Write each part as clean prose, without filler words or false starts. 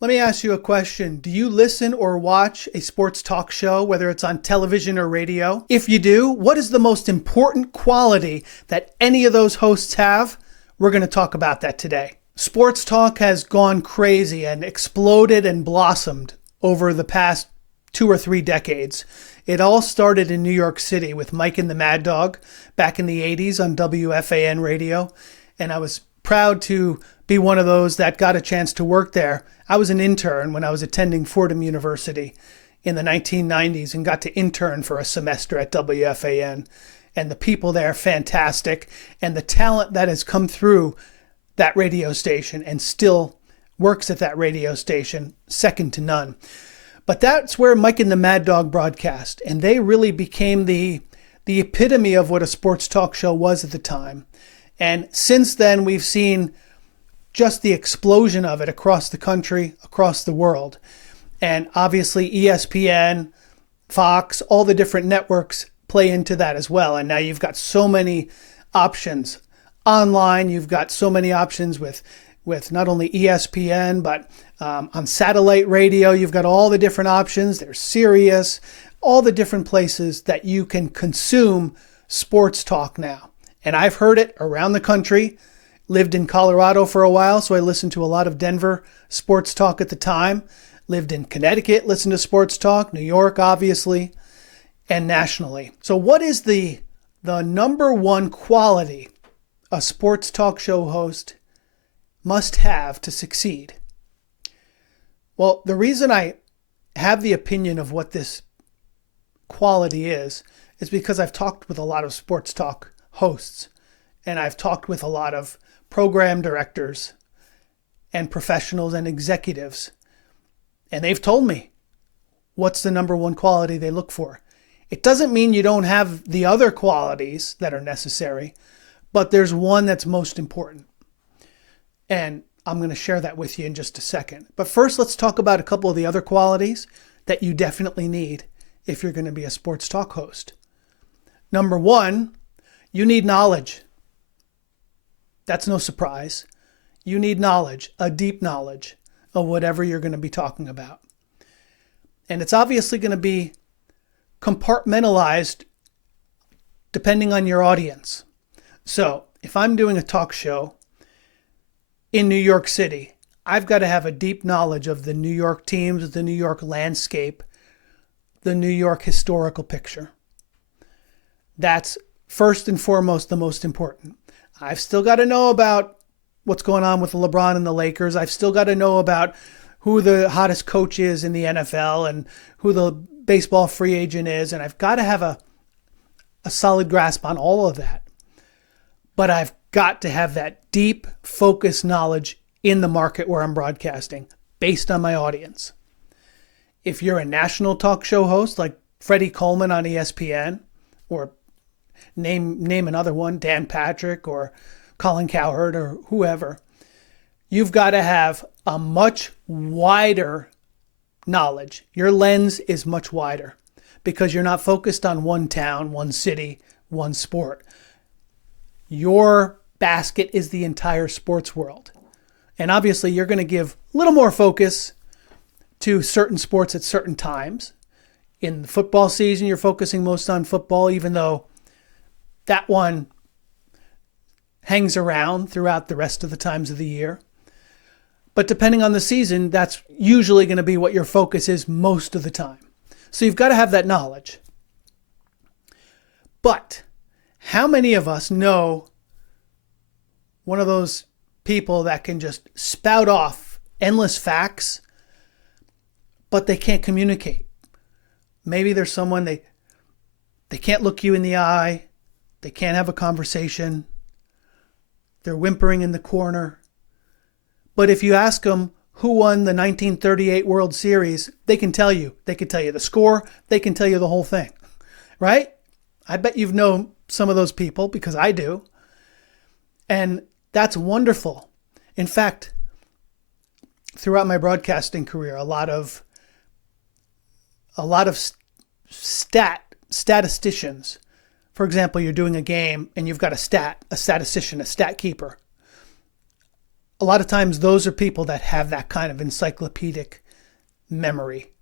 Let me ask you a question. Do you listen or watch a sports talk show, whether it's on television or radio? If you do, what is the most important quality that any of those hosts have? We're going to talk about that today. Sports talk has gone crazy and exploded and blossomed over the past 2 or 3 decades. It all started in New York City with Mike and the Mad Dog back in the 80s on WFAN radio. And I was proud to be one of those that got a chance to work there. I was an intern when I was attending Fordham University in the 1990s and got to intern for a semester at WFAN. And the people there, fantastic. And the talent that has come through that radio station and still works at that radio station, second to none. But that's where Mike and the Mad Dog broadcast. And they really became the epitome of what a sports talk show was at the time. And since then, we've seen just the explosion of it across the country, across the world. And obviously ESPN, Fox, all the different networks play into that as well. And now you've got so many options online. You've got so many options with not only ESPN, but on satellite radio, you've got all the different options. There's Sirius, all the different places that you can consume sports talk now. And I've heard it around the country. Lived in Colorado for a while, so I listened to a lot of Denver sports talk at the time. Lived in Connecticut, listened to sports talk. New York, obviously, and nationally. So what is the number one quality a sports talk show host must have to succeed? Well, the reason I have the opinion of what this quality is because I've talked with a lot of sports talk hosts, and I've talked with a lot of program directors and professionals and executives. And they've told me what's the number one quality they look for. It doesn't mean you don't have the other qualities that are necessary, but there's one that's most important. And I'm going to share that with you in just a second. But first, let's talk about a couple of the other qualities that you definitely need if you're going to be a sports talk host. Number one, you need knowledge. That's no surprise. You need knowledge, a deep knowledge of whatever you're going to be talking about. And it's obviously going to be compartmentalized depending on your audience. So if I'm doing a talk show in New York City, I've got to have a deep knowledge of the New York teams, the New York landscape, the New York historical picture. That's first and foremost the most important. I've still got to know about what's going on with LeBron and the Lakers. I've still got to know about who the hottest coach is in the NFL and who the baseball free agent is. And I've got to have a solid grasp on all of that. But I've got to have that deep, focused knowledge in the market where I'm broadcasting based on my audience. If you're a national talk show host like Freddie Coleman on ESPN, or name another one, Dan Patrick or Colin Cowherd or whoever, you've got to have a much wider knowledge. Your lens is much wider because you're not focused on one town, one city, one sport. Your basket is the entire sports world. And obviously you're going to give a little more focus to certain sports at certain times. In the football season, you're focusing most on football, even though that one hangs around throughout the rest of the times of the year. But depending on the season, that's usually going to be what your focus is most of the time. So you've got to have that knowledge. But how many of us know one of those people that can just spout off endless facts, but they can't communicate? Maybe there's someone they can't look you in the eye. They can't have a conversation. They're whimpering in the corner. But if you ask them who won the 1938 World Series, they can tell you. They can tell you the score. They can tell you the whole thing, right? I bet you've known some of those people because I do. And that's wonderful. In fact, throughout my broadcasting career, a lot of statisticians. For example, you're doing a game and you've got a statistician, a stat keeper. a lot of times those are people that have that kind of encyclopedic memory.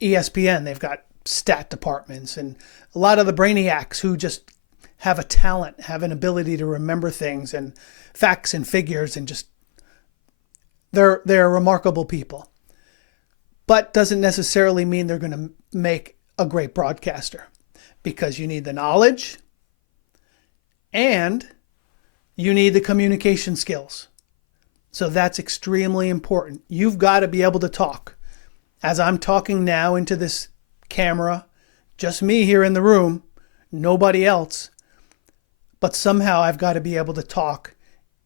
ESPN, they've got stat departments, and a lot of the brainiacs who just have a talent, have an ability to remember things and facts and figures, and just they're remarkable people. But doesn't necessarily mean they're going to make a great broadcaster, because you need the knowledge and you need the communication skills. So that's extremely important. You've got to be able to talk. As I'm talking now into this camera, just me here in the room, nobody else. But somehow I've got to be able to talk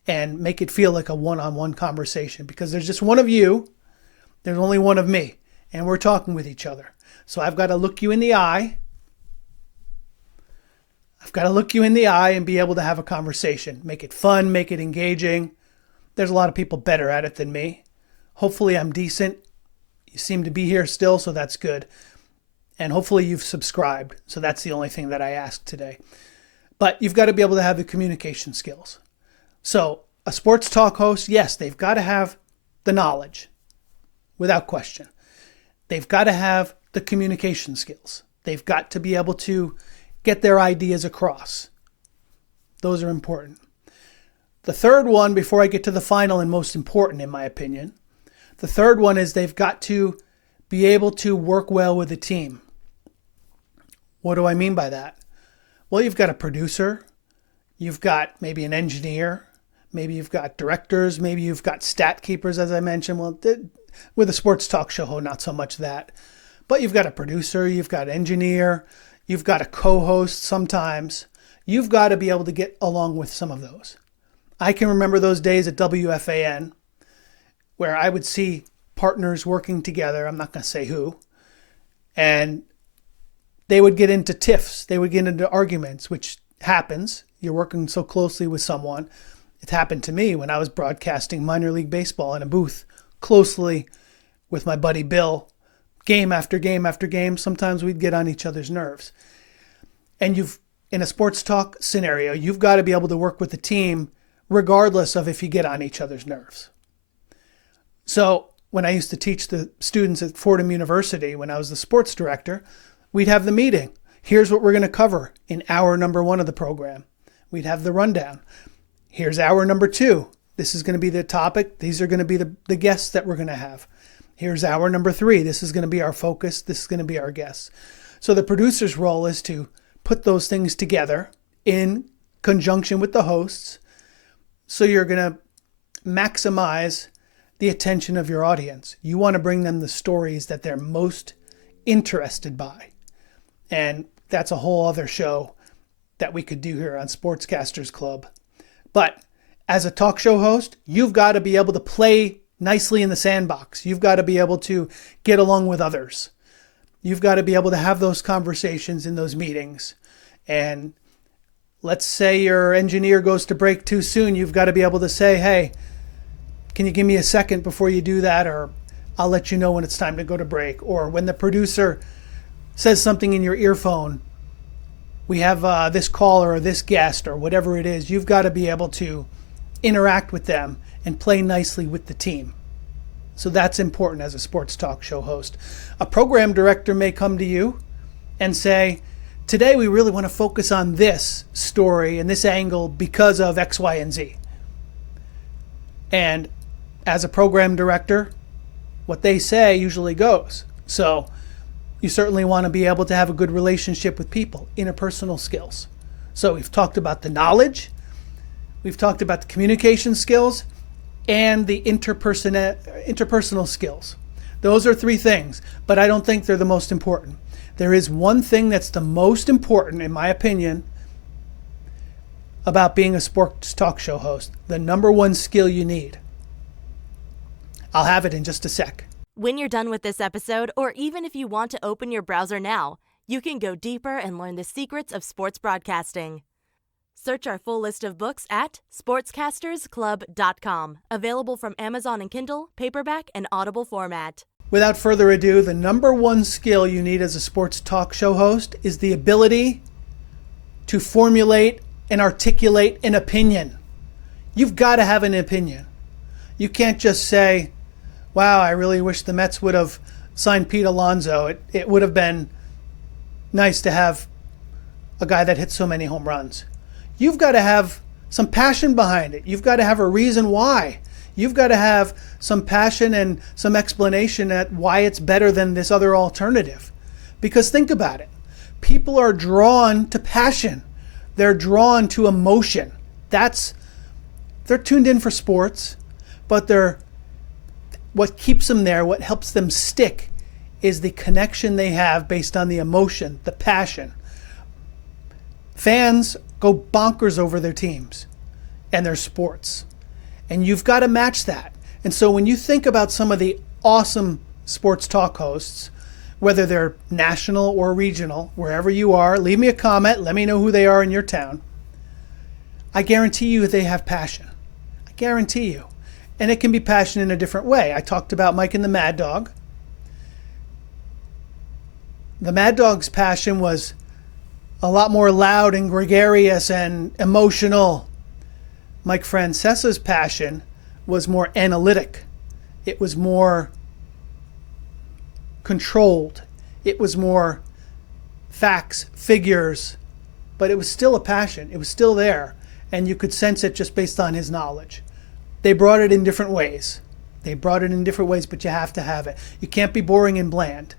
and make it feel like a one-on-one conversation, because there's just one of you, there's only one of me, and we're talking with each other. So I've got to look you in the eye. I've got to look you in the eye and be able to have a conversation. Make it fun, make it engaging. There's a lot of people better at it than me. Hopefully I'm decent. You seem to be here still, so that's good. And hopefully you've subscribed. So that's the only thing that I asked today. But you've got to be able to have the communication skills. So a sports talk host, yes, they've got to have the knowledge, without question. They've got to have the communication skills. They've got to be able to get their ideas across. Those are important. The third one, before I get to the final and most important in my opinion, the third one is they've got to be able to work well with a team. What do I mean by that? Well, you've got a producer, you've got maybe an engineer, maybe you've got directors, maybe you've got stat keepers, as I mentioned. Well, with a sports talk show, not so much that. But you've got a producer, you've got an engineer, you've got a co-host sometimes. You've got to be able to get along with some of those. I can remember those days at WFAN where I would see partners working together. I'm not going to say who. And they would get into tiffs. They would get into arguments, which happens. You're working so closely with someone. It happened to me when I was broadcasting minor league baseball in a booth closely with my buddy Bill. Game after game after game, sometimes we'd get on each other's nerves. And in a sports talk scenario, you've got to be able to work with the team regardless of if you get on each other's nerves. So when I used to teach the students at Fordham University, when I was the sports director, we'd have the meeting. Here's what we're going to cover in hour number 1 of the program. We'd have the rundown. Here's hour number 2. This is going to be the topic. These are going to be the guests that we're going to have. Here's hour number 3. This is going to be our focus. This is going to be our guests. So the producer's role is to put those things together in conjunction with the hosts. So you're going to maximize the attention of your audience. You want to bring them the stories that they're most interested by. And that's a whole other show that we could do here on Sportscasters Club. But as a talk show host, you've got to be able to play nicely in the sandbox. You've got to be able to get along with others. You've got to be able to have those conversations in those meetings. And let's say your engineer goes to break too soon. You've got to be able to say, hey, can you give me a second before you do that? Or I'll let you know when it's time to go to break. Or when the producer says something in your earphone, we have this caller or this guest or whatever it is, you've got to be able to interact with them and play nicely with the team. So that's important as a sports talk show host. A program director may come to you and say, today we really want to focus on this story and this angle because of X, Y, and Z. And as a program director, what they say usually goes. So you certainly want to be able to have a good relationship with people, interpersonal skills. So we've talked about the knowledge, we've talked about the communication skills, and the interpersonal skills. Those are 3 things, but I don't think they're the most important. There is one thing that's the most important, in my opinion, about being a sports talk show host. The number 1 skill you need. I'll have it in just a sec. When you're done with this episode, or even if you want to open your browser now, you can go deeper and learn the secrets of sports broadcasting. Search our full list of books at sportscastersclub.com. Available from Amazon and Kindle, paperback, and Audible format. Without further ado, the number 1 skill you need as a sports talk show host is the ability to formulate and articulate an opinion. You've got to have an opinion. You can't just say, wow, I really wish the Mets would have signed Pete Alonso. It would have been nice to have a guy that hits so many home runs. You've got to have some passion behind it. You've got to have a reason why. You've got to have some passion and some explanation at why it's better than this other alternative. Because think about it. People are drawn to passion. They're drawn to emotion. They're tuned in for sports, but what keeps them there, what helps them stick, is the connection they have based on the emotion, the passion. Fans go bonkers over their teams and their sports, and you've got to match that. And so when you think about some of the awesome sports talk hosts, whether they're national or regional, wherever you are, leave me a comment, let me know who they are in your town. I guarantee you they have passion. I guarantee you. And it can be passion in a different way. I talked about Mike and the Mad Dog. The Mad Dog's passion was a lot more loud and gregarious and emotional. Mike Francesa's passion was more analytic. It was more controlled. It was more facts, figures, but it was still a passion. It was still there, and you could sense it just based on his knowledge. They brought it in different ways. But you have to have it. You can't be boring and bland.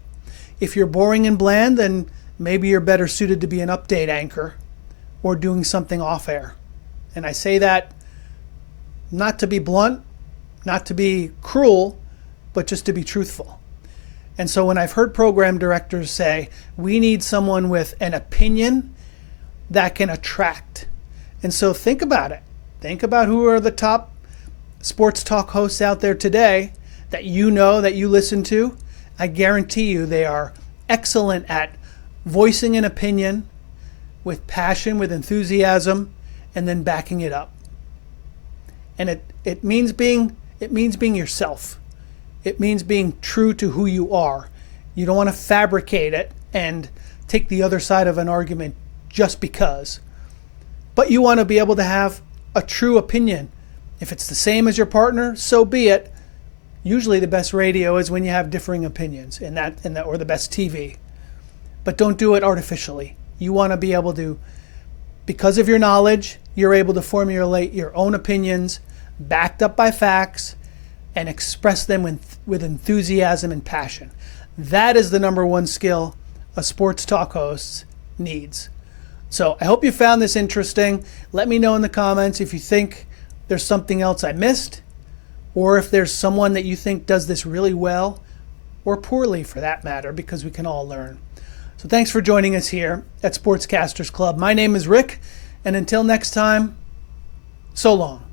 If you're boring and bland, then maybe you're better suited to be an update anchor or doing something off air. And I say that not to be blunt, not to be cruel, but just to be truthful. And so when I've heard program directors say, we need someone with an opinion that can attract. And so think about it. Think about who are the top sports talk hosts out there today that you know, that you listen to. I guarantee you they are excellent at voicing an opinion with passion, with enthusiasm, and then backing it up. And it means being yourself. It means being true to who you are. You don't want to fabricate it and take the other side of an argument just because. But you want to be able to have a true opinion. If it's the same as your partner, so be it. Usually the best radio is when you have differing opinions, or the best TV. But don't do it artificially. You want to be able to, because of your knowledge, you're able to formulate your own opinions, backed up by facts, and express them with enthusiasm and passion. That is the number one skill a sports talk host needs. So I hope you found this interesting. Let me know in the comments if you think there's something else I missed, or if there's someone that you think does this really well, or poorly for that matter, because we can all learn. So thanks for joining us here at Sportscasters Club. My name is Rick, and until next time, so long.